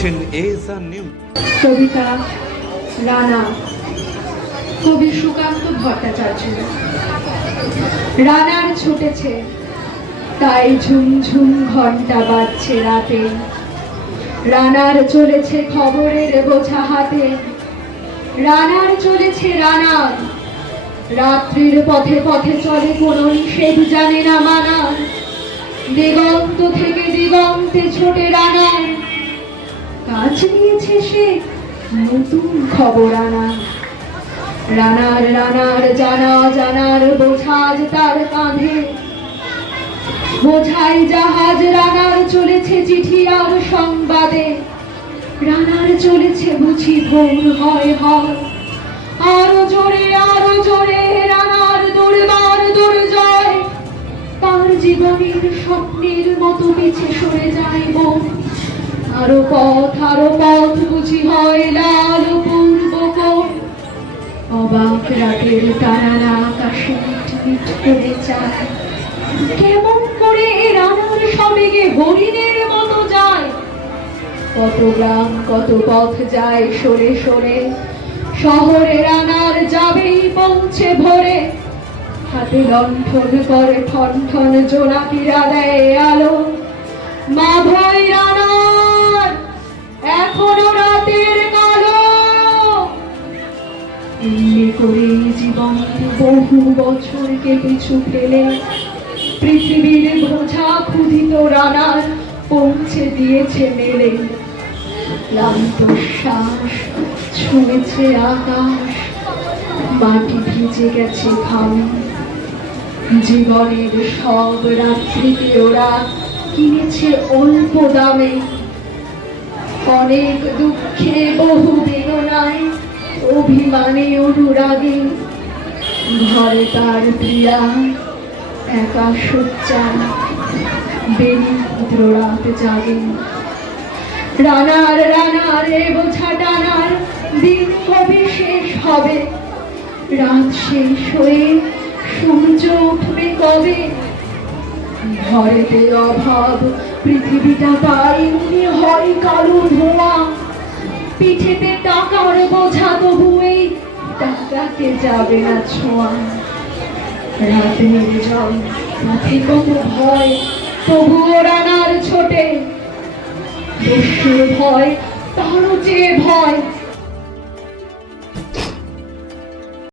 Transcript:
দেখছেন আর নিউজ কবিতা, রানা, কবি সুকান্ত ভট্টাচার্য। রানার ছুটেছে, তাই ঝুমঝুম ঘণ্টা বাজছে রাতে। রানার চলেছে খবরের বোঝা হাতে। রানার চলেছে রানার রাত্রির পথে পথে চলে কোনো নিষেধ জানে না মানার দিগন্ত থেকে দিগন্তে ছোটে রানার নিয়েছে সে নতুন খবর আনা। রানার রানার, জানা জানার বোঝাজ তার কাঁধে। বোঝাই জাহাজ রানার চলেছে চিঠি আর সংবাদে। রানার চলেছে বুঝি ভোর হয় হয়। আরও জোরে আরও জোরে রানার দুর্বার দুর্জয়। তার জীবনের স্বপ্নের মতো মন আরও পথ আরও পথ বুঝি হয় লাল পূর্ব। অবাক রাতের তারারা আকাশে করে চায় কেমন করে রানার সবেগে হরিণের মতো যায়? কত গ্রাম, কত পথ যায় সরে সরে। শহরে রানার যাবেই পৌঁছে ভরে। হাতে লণ্ঠন করে ঠন ঠন জোনাকিরা দেয় আলো। মা ভয় রানার এমনি করে জীবনের বহু বছরকে পিছু ফেলে পৃথিবীর বোঝা ক্ষুধিত রানার পৌঁছে দিয়েছে মেলে। ক্লান্ত শ্বাস ছুঁয়েছে আকাশ, মাটি ভিজে গেছে ঘামে। জীবনের সব রাত্রিকে ওরা কিনেছে অল্প দামে। অনেক দুঃখে বহু বেদনায় অভিমানে অনুরাগে, ঘরে তার প্রিয়া একা বেরি ক্ষুদ্র রাত জাগে। রানার রানার, এ বোঝা টানার দিন কবে শেষ হবে? রাত শেষ হয়ে সূর্য উঠবে কবে? ঘরেতে অভাব, পৃথিবীটা তাই হয় কালো ধোঁয়া। পিঠেতে টাকার বোঝা তবু এই টাকাকে যাবে না ছোঁয়া। রাতের জল পথে কত ভয় তবুও রানার ছোটে। দস্যুর ভয়, তারও যে ভয়